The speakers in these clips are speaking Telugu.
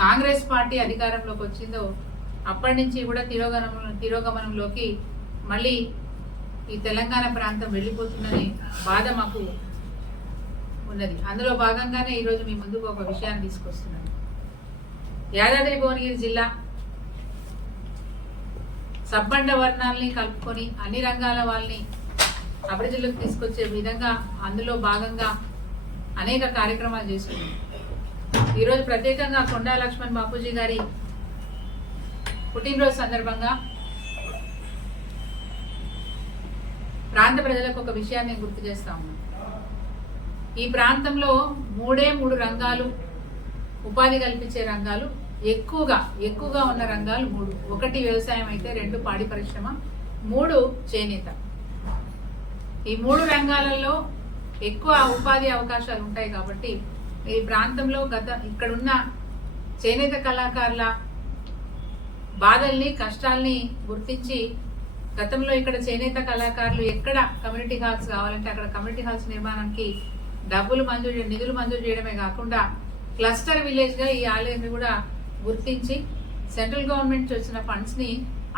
కాంగ్రెస్ పార్టీ అధికారంలోకి వచ్చిందో అప్పటి నుంచి కూడా తిరోగమనం తిరోగమనంలోకి మళ్ళీ ఈ తెలంగాణ ప్రాంతం వెళ్ళిపోతుందని బాధ మాకు ఉన్నది. అందులో భాగంగానే ఈరోజు మీ ముందుకు ఒక విషయాన్ని తీసుకొస్తున్నాను. యాదాద్రి భువనగిరి జిల్లా సబ్బండ వర్ణాలని కలుపుకొని అన్ని రంగాల వాళ్ళని అభివృద్ధిలోకి తీసుకొచ్చే విధంగా అందులో భాగంగా అనేక కార్యక్రమాలు చేసుకున్నాం. ఈరోజు ప్రత్యేకంగా కొండా లక్ష్మణ్ బాపూజీ గారి పుట్టినరోజు సందర్భంగా ప్రాంత ప్రజలకు ఒక విషయాన్ని గుర్తు చేస్తాము ఈ ప్రాంతంలో మూడే మూడు రంగాలు ఉపాధి కల్పించే రంగాలు ఎక్కువగా ఎక్కువగా ఉన్న రంగాలు మూడు. ఒకటి వ్యవసాయం అయితే రెండు పాడి పరిశ్రమ మూడు చేనేత. ఈ మూడు రంగాలలో ఎక్కువ ఉపాధి అవకాశాలు ఉంటాయి కాబట్టి ఈ ప్రాంతంలో గత ఇక్కడున్న చేనేత కళాకారుల బాధల్ని కష్టాల్ని గుర్తించి గతంలో ఇక్కడ చేనేత కళాకారులు ఎక్కడ కమ్యూనిటీ హాల్స్ కావాలంటే అక్కడ కమ్యూనిటీ హాల్స్ నిర్మాణానికి డబ్బులు మంజూరు నిధులు మంజూరు చేయడమే కాకుండా క్లస్టర్ విలేజ్గా ఈ ఆలయాన్ని కూడా గుర్తించి సెంట్రల్ గవర్నమెంట్ వచ్చిన ఫండ్స్ని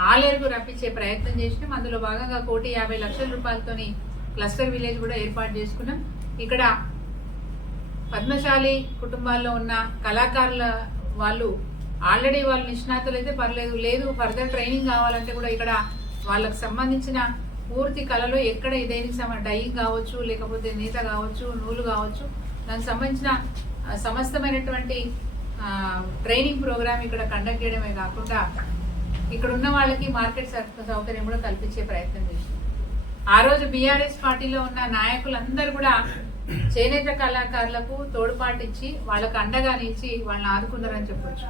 ఆలేరుకు రప్పించే ప్రయత్నం చేసినాం అందులో భాగంగా కోటి యాభై లక్షల రూపాయలతోని క్లస్టర్ విలేజ్ కూడా ఏర్పాటు చేసుకున్నాం. ఇక్కడ పద్మశాలి కుటుంబాల్లో ఉన్న కళాకారుల వాళ్ళు ఆల్రెడీ వాళ్ళు నిష్ణాతులు అయితే పర్లేదు లేదు ఫర్దర్ ట్రైనింగ్ కావాలంటే కూడా ఇక్కడ వాళ్ళకు సంబంధించిన పూర్తి కళలో ఎక్కడ దేనికి సంబంధ డైయింగ్ కావచ్చు లేకపోతే నేత కావచ్చు నూలు కావచ్చు దానికి సంబంధించిన సమస్తమైనటువంటి ట్రైనింగ్ ప్రోగ్రామ్ ఇక్కడ కండక్ట్ చేయడమే కాకుండా ఇక్కడ ఉన్న వాళ్ళకి మార్కెట్ సౌకర్యం కూడా కల్పించే ప్రయత్నం చేసింది ఆ రోజు బీఆర్ఎస్ పార్టీలో ఉన్న నాయకులందరూ కూడా చేనేత కళాకారులకు తోడుపాటిచ్చి వాళ్ళకు అండగా నిలిచి వాళ్ళని ఆదుకున్నారని చెప్పొచ్చు.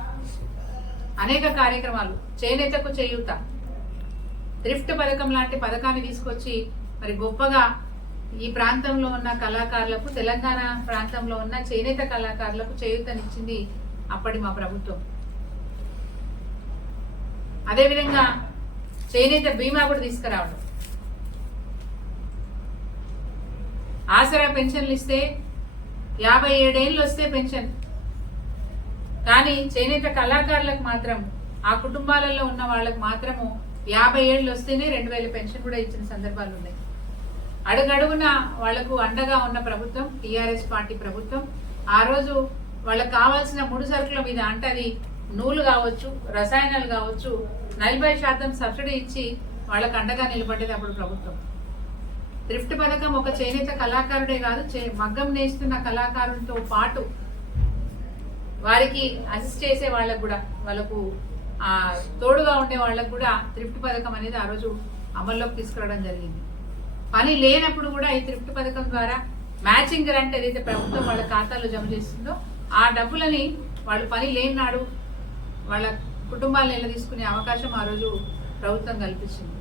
అనేక కార్యక్రమాలు. చేనేతకు చేయూత. థ్రిఫ్ట్ పథకం లాంటి పథకాన్ని తీసుకొచ్చి మరి గొప్పగా ఈ ప్రాంతంలో ఉన్న కళాకారులకు తెలంగాణ ప్రాంతంలో ఉన్న చేనేత కళాకారులకు చేయూతనిచ్చింది అప్పటి మా ప్రభుత్వం. అదేవిధంగా చేనేత బీమా కూడా తీసుకురావడం. ఆసరా పెన్షన్లు ఇస్తే యాభై ఏడేళ్ళు వస్తే పెన్షన్. కానీ చేనేత కళాకారులకు మాత్రం ఆ కుటుంబాలలో ఉన్న వాళ్ళకు మాత్రము యాభై ఏళ్ళు వస్తేనే రెండు వేల పెన్షన్ కూడా ఇచ్చిన సందర్భాలు ఉన్నాయి. అడుగడుగున వాళ్ళకు అండగా ఉన్న ప్రభుత్వం టీఆర్ఎస్ పార్టీ ప్రభుత్వం ఆ రోజు వాళ్ళకు కావాల్సిన ముడి సరుకుల మీద అంటే అది నూలు కావచ్చు రసాయనాలు కావచ్చు నలభై శాతం సబ్సిడీ ఇచ్చి వాళ్ళకు అండగా నిలబడ్డది అప్పుడు ప్రభుత్వం. థ్రిఫ్ట్ పథకం ఒక చేనేత కళాకారుడే కాదు చే- మగ్గం నేస్తున్న కళాకారులతో పాటు వారికి అసిస్ట్ చేసే వాళ్ళకు కూడా వాళ్ళకు ఆ తోడుగా ఉండే వాళ్ళకు కూడా థ్రిఫ్ట్ పథకం అనేది ఆ రోజు అమల్లోకి తీసుకురావడం జరిగింది. పని లేనప్పుడు కూడా ఈ థ్రిఫ్ట్ పథకం ద్వారా మ్యాచింగ్ గ్రాంట్ ఏదైతే ప్రభుత్వం వాళ్ళ ఖాతాలో జమ చేస్తుందో ఆ డబ్బులని వాళ్ళు పని లేని నాడు వాళ్ళ కుటుంబాలను ఎలా తీసుకునే అవకాశం ఆ రోజు ప్రభుత్వం కల్పించింది.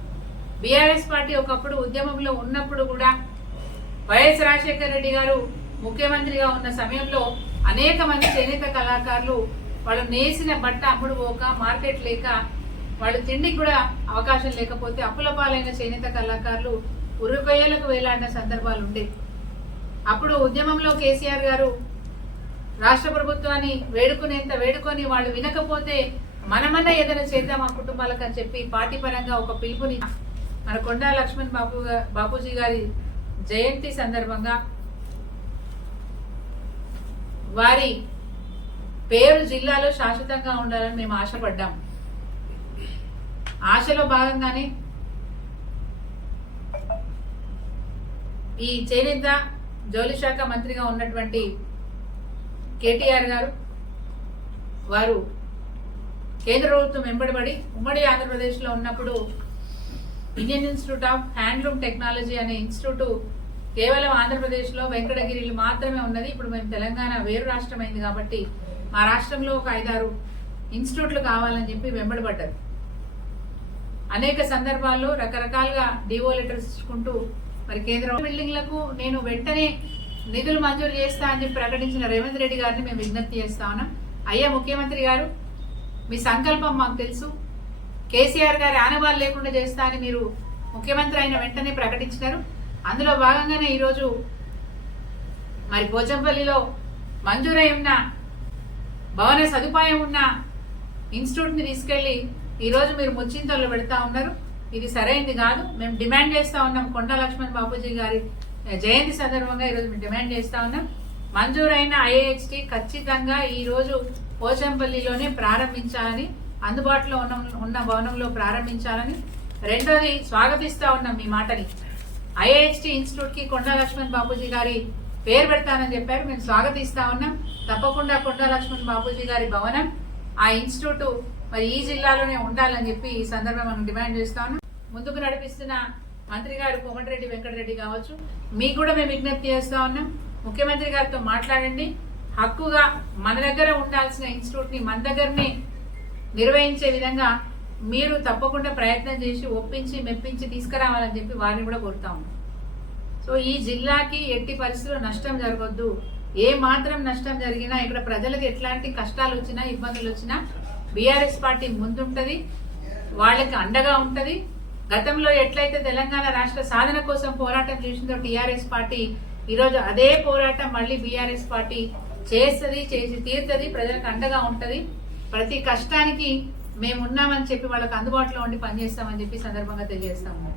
బీఆర్ఎస్ పార్టీ ఒకప్పుడు ఉద్యమంలో ఉన్నప్పుడు కూడా వైఎస్ రాజశేఖర రెడ్డి గారు ముఖ్యమంత్రిగా ఉన్న సమయంలో అనేక మంది చేనేత కళాకారులు వాళ్ళు నేసిన బట్ట అమ్ముడు పోక మార్కెట్ లేక వాళ్ళు తిండికి కూడా అవకాశం లేకపోతే అప్పుల పాలైన చేనేత కళాకారులు ఉరుకొయ్యలకు వేలాడిన సందర్భాలు ఉండేవి. అప్పుడు ఉద్యమంలో కేసీఆర్ గారు రాష్ట్ర ప్రభుత్వాన్ని వేడుకునేంత వేడుకొని వాళ్ళు వినకపోతే మనమన్నా ఏదైనా చేద్దాం ఆ కుటుంబాలకు అని చెప్పి పార్టీ పరంగా ఒక పిలుపుని మన కొండా లక్ష్మణ్ బాబు బాపూజీ గారి జయంతి సందర్భంగా వారి పేరు జిల్లాలో శాశ్వతంగా ఉండాలని మేము ఆశపడ్డాం. ఆశలో భాగంగానే ఈ చేనేత జౌలి శాఖ మంత్రిగా ఉన్నటువంటి కేటీఆర్ గారు వారు కేంద్ర ప్రభుత్వం వెంబడబడి ఉమ్మడి ఆంధ్రప్రదేశ్లో ఉన్నప్పుడు Indian institute of handloom technology అనే ఇన్స్టిట్యూట్ కేవలం ఆంధ్రప్రదేశ్లో వెంకటగిరిలు మాత్రమే ఉన్నది. ఇప్పుడు మేము తెలంగాణ వేరు రాష్ట్రం అయింది కాబట్టి మా రాష్ట్రంలో ఒక ఐదారు ఇన్స్టిట్యూట్లు కావాలని చెప్పి వెంబడబడ్డారు. అనేక సందర్భాల్లో రకరకాలుగా డివో లెటర్స్ ఇచ్చుకుంటూ మరి కేంద్ర బిల్డింగ్లకు నేను వెంటనే నిధులు మంజూరు చేస్తా అని చెప్పి ప్రకటించిన రేవంత్ రెడ్డి గారిని మేము విజ్ఞప్తి చేస్తా ఉన్నాం. అయ్యా ముఖ్యమంత్రి గారు మీ సంకల్పం మాకు తెలుసు. కేసీఆర్ గారి ఆనవాళ్ళు లేకుండా చేస్తా అని మీరు ముఖ్యమంత్రి అయిన వెంటనే ప్రకటించినారు. అందులో భాగంగానే ఈరోజు మరి పోచంపల్లిలో మంజూరై ఉన్న భవన సదుపాయం ఉన్న ఇన్స్టిట్యూట్ని తీసుకెళ్ళి ఈరోజు మీరు ముచ్చింతలు పెడతా ఉన్నారు. ఇది సరైనది కాదు. మేము డిమాండ్ చేస్తూ ఉన్నాం కొండా లక్ష్మణ్ బాబూజీ గారి జయంతి సందర్భంగా ఈరోజు మేము డిమాండ్ చేస్తూ ఉన్నాం. మంజూరైన ఐఏహెచ్టి ఖచ్చితంగా ఈరోజు పోచంపల్లిలోనే ప్రారంభించాలని అందుబాటులో ఉన్న ఉన్న భవనంలో ప్రారంభించాలని రెండోది స్వాగతిస్తూ ఉన్నాం మీ మాటని. ఐఐఎస్టీ ఇన్స్టిట్యూట్కి కొండా లక్ష్మణ్ బాబూజీ గారి పేరు పెడతానని చెప్పారు. మేము స్వాగతిస్తా ఉన్నాం. తప్పకుండా కొండా లక్ష్మణ్ బాబూజీ గారి భవనం ఆ ఇన్స్టిట్యూట్ మరి ఈ జిల్లాలోనే ఉండాలని చెప్పి ఈ సందర్భం మనం డిమాండ్ చేస్తా ఉన్నాం. ముందుకు నడిపిస్తున్న మంత్రి గారు కోమటిరెడ్డి వెంకటరెడ్డి కావచ్చు మీకు కూడా మేము విజ్ఞప్తి చేస్తా ఉన్నాం. ముఖ్యమంత్రి గారితో మాట్లాడండి. హక్కుగా మన దగ్గర ఉండాల్సిన ఇన్స్టిట్యూట్ని మన దగ్గరనే నిర్వహించే విధంగా మీరు తప్పకుండా ప్రయత్నం చేసి ఒప్పించి మెప్పించి తీసుకురావాలని చెప్పి వారిని కూడా కోరుతా ఉన్నాం. సో ఈ జిల్లాకి ఎట్టి పరిస్థితుల్లో నష్టం జరగొద్దు. ఏ మాత్రం నష్టం జరిగినా ఇక్కడ ప్రజలకు ఎట్లాంటి కష్టాలు వచ్చినా ఇబ్బందులు వచ్చినా బీఆర్ఎస్ పార్టీ ముందుంటుంది వాళ్ళకి అండగా ఉంటుంది. గతంలో ఎట్లయితే తెలంగాణ రాష్ట్ర సాధన కోసం పోరాటం చేసిందో టీఆర్ఎస్ పార్టీ ఈరోజు అదే పోరాటం మళ్ళీ బీఆర్ఎస్ పార్టీ చేస్తుంది చేసి తీరుతుంది ప్రజలకు అండగా ఉంటుంది. ప్రతి కష్టానికి మేము ఉన్నామని చెప్పి వాళ్ళకి అందుబాటులో ఉండి పనిచేస్తామని చెప్పి సందర్భంగా తెలియజేస్తాము.